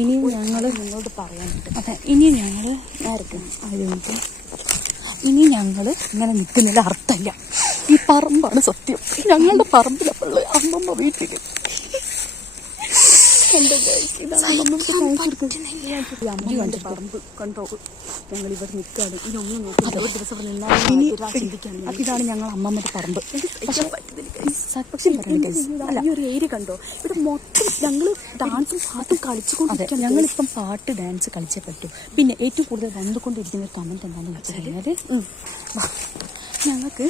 ഇനി ഞങ്ങൾ നിങ്ങളോട് പറയാനുണ്ട്. അതെ ഇനി ഞങ്ങൾ ആയതുകൊണ്ട് ഇനി ഞങ്ങൾ ഇങ്ങനെ നിൽക്കുന്നതിൽ അർത്ഥമില്ല. ഈ പറമ്പാണ് സത്യം. ഞങ്ങളുടെ പറമ്പിലുള്ള അമ്മമ്മ വീട്ടിൽ കണ്ടോ guys? ഇതാണ് അമ്മമ്മക്ക് കാണിച്ചു കൊടുത്തത്. ഈ അമ്മമ്മന്റെ പറമ്പ് കണ്ടോ ഞങ്ങൾ ഇവിടെ നിൽക്കുകയാണ്. ഇനി ഒന്നും നോക്കില്ല. ഒരു ദിവസം നിന്നാൽ ഇതാണ് ഞങ്ങൾ അമ്മമ്മന്റെ പറമ്പ്. അല്ല. ഈ ഒരു ഏരിയ കണ്ടോ? ഇവിടെ മൊത്തം ഞങ്ങൾ ഡാൻസും പാട്ടും അതെ. കളിച്ചുകൊണ്ടിരിക്കുകയാണ് ഞങ്ങളിപ്പം പാട്ട് ഡാൻസ് കളിച്ചേ പറ്റൂ. പിന്നെ ഏറ്റവും കൂടുതൽ വന്നുകൊണ്ടിരിക്കുന്ന ഒരു കമന്റ് എന്താണെന്ന് വെച്ച് കഴിഞ്ഞാൽ ഞങ്ങൾക്ക്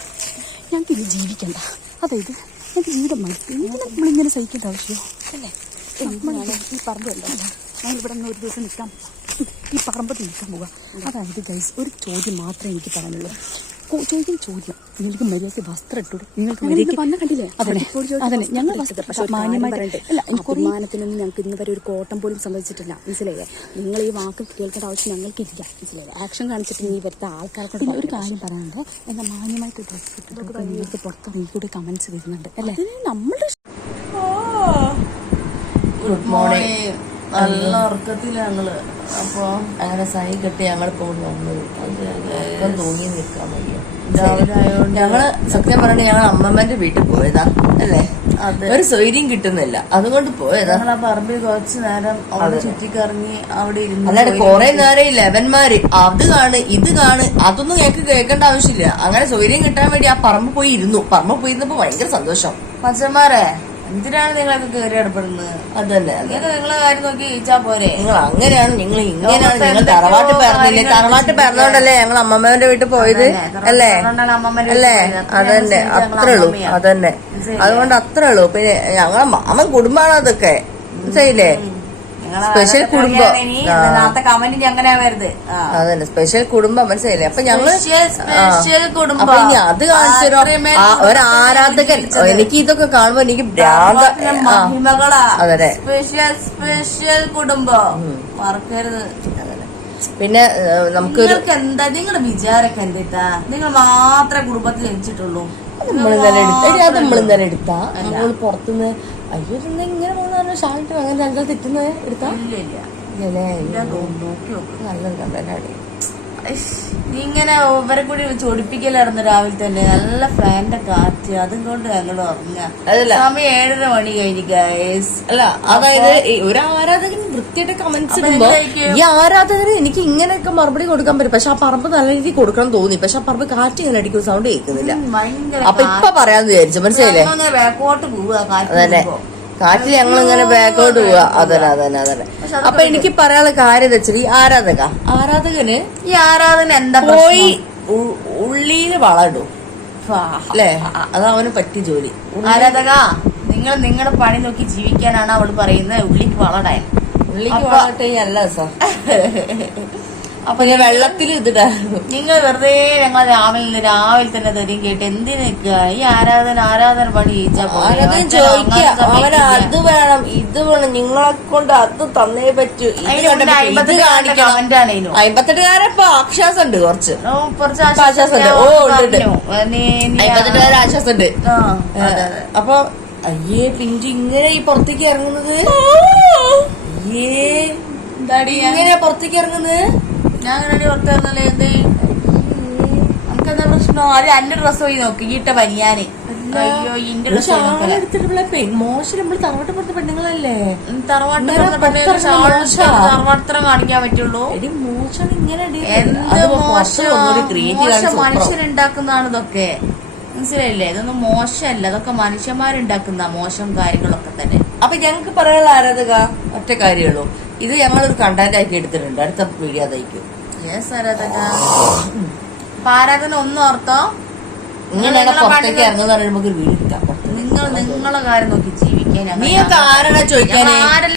ഞങ്ങൾക്ക് ഇനി ജീവിക്കണ്ട. അതായത് ഞങ്ങൾക്ക് ജീവിതം മതി നമ്മളിങ്ങനെ സഹിക്കേണ്ട ആവശ്യമോ അല്ലേ? ഈ പറമ്പ് ഞങ്ങളിവിടെ ഒരു ദിവസം നിൽക്കാൻ ഈ പറമ്പത്ത് നിൽക്കാൻ പോവുക അതായത് ഗൈസ് ഒരു ചോദ്യം മാത്രമേ എനിക്ക് പറയാനുള്ളൂ ചോദ്യം ചോദ്യം നിങ്ങൾക്ക് മര്യാദയ്ക്ക് വസ്ത്രം ഇട്ടൂടെ നിങ്ങൾക്ക് വന്ന ഞങ്ങൾ മാന്യമായിട്ട്. അല്ല ഞങ്ങൾക്ക് ഇന്ന് വരെ ഒരു കോട്ടം പോലും സംഭവിച്ചിട്ടില്ല മനസ്സിലായേ നിങ്ങൾ ഈ വാക്ക് കേൾക്കേണ്ട ആവശ്യം ഞങ്ങൾക്കില്ല മനസ്സിലായേ ആക്ഷൻ കാണിച്ചിട്ട് നീ വരുത്ത ആൾക്കാർക്ക് ഒരു കാര്യം പറയാനുണ്ട് എന്നാൽ മാന്യമായിട്ട് ഡ്രസ്സ് ഇട്ടിട്ട് നിങ്ങൾക്ക് പുറത്ത് കൂടി കമന്റ്സ് വരുന്നുണ്ട് അല്ലേ നമ്മളുടെ ഗുഡ് മോർണിംഗ് നല്ല ഉറക്കത്തിൽ ഞങ്ങൾ. അപ്പൊ അങ്ങനെ സൈ കെട്ടി ഞങ്ങൾ വന്നത് തൂങ്ങി നിൽക്കാൻ വയ്യ. ഞങ്ങൾ സത്യം പറഞ്ഞ ഞങ്ങൾ അമ്മമ്മന്റെ വീട്ടിൽ പോയതാ അല്ലേ? ഒരു സ്വൈര്യം കിട്ടുന്നില്ല. അതുകൊണ്ട് പോയതാ. ഞങ്ങൾ ആ പറമ്പിൽ കുറച്ച് നേരം അവിടെ ചുറ്റിക്കറങ്ങി അവിടെ ഇരുന്നു അല്ലാണ്ട് കൊറേ നേരം ഈ ലെവന്മാര് അത് കാണ് ഇത് കാണ് അതൊന്നും ഞങ്ങൾക്ക് കേൾക്കേണ്ട ആവശ്യമില്ല. അങ്ങനെ സ്വൈര്യം കിട്ടാൻ വേണ്ടി ആ പറമ്പ് പോയി ഇരുന്നു. പറമ്പ് പോയി ഇരുന്നപ്പോ ഭയങ്കര സന്തോഷം. പച്ചന്മാരെ എന്തിനാണ് നിങ്ങളൊക്കെ കയറി ഇടപെടുന്നത്? അതന്നെ അങ്ങനെ അത് നിങ്ങൾക്ക് നിങ്ങളെ കാര്യം നോക്കി ചോദിച്ചാ പോരെ. നിങ്ങൾ അങ്ങനെയാണ് നിങ്ങൾ ഇങ്ങനെയാണ് നിങ്ങൾ തറവാട്ട് പറഞ്ഞില്ലേ തറവാട്ട് പറഞ്ഞോണ്ടല്ലേ ഞങ്ങൾ അമ്മമ്മേന്റെ വീട്ടിൽ പോയത്? അല്ലേ? അല്ലേ? അതന്നെ അത്രേ ഉള്ളൂ. അതന്നെ. അതുകൊണ്ട് അത്രേ ഉള്ളൂ. പിന്നെ ഞങ്ങളെ മാമൻ കുടുംബമാണ് അതൊക്കെ? മനസ്സിലായില്ലേ? നിങ്ങളെ സ്പെഷ്യൽ കുടുംബം. നാളത്തെ കമന്റ് അങ്ങനെ വരുത് അതന്നെ സ്പെഷ്യൽ കുടുംബം മനസ്സിലായില്ലേ? അപ്പൊ ഞങ്ങൾ കുടുംബം. അത് കാണിച്ചൊരു ഒരു ആരാധകൻ. എനിക്ക് ഇതൊക്കെ കാണുമ്പോ എനിക്ക് ഭ്രാന്ത അതന്നെ. സ്പെഷ്യൽ സ്പെഷ്യൽ കുടുംബം. മറക്കരുത്. പിന്നെ നമുക്ക് എന്താ നിങ്ങളുടെ വിചാരൊക്കെ എന്താ നിങ്ങൾ മാത്രമേ കുടുംബത്തിൽ ജനിച്ചിട്ടുള്ളൂ. നമ്മൾ ഇന്നലെ എടുത്ത അത് നമ്മൾ ഇന്നലെ എടുത്താ. നമ്മൾ പുറത്തുനിന്ന് അയ്യോ ഇങ്ങനെ മൂന്നാൽ ഷാൾട്ട് അങ്ങനെ രണ്ടാൾ തെറ്റുന്നത് എടുത്താ? ഇഷ്, നീ ഇങ്ങനെ ഇവരെ കൂടി ചൊടിപ്പിക്കലായിരുന്നു രാവിലെ തന്നെ. നല്ല ഫാന്റെ കാറ്റ്. അതും കൊണ്ട് ഞങ്ങൾ ഉറങ്ങ. സമയം ഏഴര മണി കഴിഞ്ഞു ഗൈസ് അല്ല അതായത് ഒരു ആരാധകൻ വൃത്തിയായിട്ട് കമന്റ്സ് ഇടുമ്പോ ഈ ആരാധകർ എനിക്ക് ഇങ്ങനെയൊക്കെ മറുപടി കൊടുക്കാൻ പറ്റും. പക്ഷെ ആ പറമ്പ് നല്ല രീതിയിൽ കൊടുക്കണം തോന്നി. പക്ഷെ ആ പറമ്പ് കാറ്റ് ഇങ്ങനെ അടിക്കും സൗണ്ട് കേൾക്കുന്നില്ല. ഭയങ്കര അപ്പൊ ഇപ്പൊ പറയാന്ന് വിചാരിച്ചു. മനസ്സിലായില്ലേ? അങ്ങനെ ബാക്കോട്ട് പോവുക. കാറ്റിൽ ഞങ്ങൾ ഇങ്ങനെ ബാക്കോട്ട് പോവാ. അതന്നെ അതന്നെ അതന്നെ. അപ്പൊ എനിക്ക് പറയാനുള്ള കാര്യം വെച്ചാൽ ഈ ആരാധക? ആരാധകന് ഈ ആരാധന എന്താ പോയി ഉള്ളിയിൽ വളടും? അല്ലേ? അത് അവന് പറ്റിയ ജോലി. ആരാധക നിങ്ങൾ നിങ്ങളുടെ പണി നോക്കി ജീവിക്കാനാണ് അവൾ പറയുന്നത്. ഉള്ളിക്ക് വളടാൻ ഉള്ളിക്ക് വളട്ടേ അല്ല സാർ. അപ്പൊ ഞാൻ വെള്ളത്തിൽ ഇതിടായിരുന്നു നിങ്ങൾ വെറുതെ ഞങ്ങൾ രാവിലെ രാവിലെ തന്നെ തരും കേട്ട് എന്തിനു നിൽക്കുക? ഈ ആരാധന ആരാധന പണി. ചോദിക്കുക. അത് വേണം ഇത് വേണം നിങ്ങളെ കൊണ്ട് അത് തന്നേ പറ്റൂ. ആണേനു. ആശ്വാസം ഉണ്ട് കുറച്ച്. ആശ്വാസമുണ്ട്. ആശ്വാസം ഓ, ഉണ്ട്, അമ്പത്തെട്ടുകാരെ ആശ്വാസം ഉണ്ട്. അപ്പൊ അയ്യേ പിഞ്ചു ഇങ്ങനെ ഈ പുറത്തേക്ക് ഇറങ്ങുന്നത്? അയ്യേ ഇങ്ങനെ പുറത്തേക്ക് ഇറങ്ങുന്നത്? ഞാൻ അങ്ങനെ പുറത്ത് പറഞ്ഞല്ലേ എന്ത്? നമുക്കെന്താ പ്രശ്നം? അത് എന്റെ ഡ്രസ് പോയി നോക്കി ഈട്ട പനിയാനെ. അയ്യോ ഇന്റെ ഡ്രസ് എടുത്തിട്ടുള്ള മോശം നമ്മൾ തറവാട്ട് പുറത്തെ പെണ്ണുങ്ങളല്ലേ? തറവാട്ട് ഇങ്ങനെ. തറവാട്ടത്തരം കാണിക്കാൻ പറ്റുള്ളൂ. മോശം. എന്ത് മോശം. മനുഷ്യരുണ്ടാക്കുന്നതാണ് ഇതൊക്കെ. മനസ്സിലായില്ലേ? ഇതൊന്നും മോശമല്ല. ഇതൊക്കെ മനുഷ്യന്മാരുണ്ടാക്കുന്ന മോശം കാര്യങ്ങളൊക്കെ തന്നെ. അപ്പൊ ഞങ്ങൾക്ക് പറയാനുള്ള ആരാധക? ഒറ്റ കാര്യമുള്ളൂ ഇത് ഞങ്ങളൊരു കണ്ടന്റ് ആക്കി എടുത്തിട്ടുണ്ട്. അടുത്ത വീഡിയോ തയ്ക്കും യെസ് ആരാധന അപ്പൊ ഒന്ന് ഓർത്തോ. ഇങ്ങനെയാണ് പുറത്തേക്ക് ഇറങ്ങുന്ന നമുക്ക് ഒരു വീഡിയോ എടുക്കാം. നിങ്ങൾ നിങ്ങളെ കാര്യം നോക്കി ജീവിക്കാൻ നീ ആരാണ് ആരെല്ലാം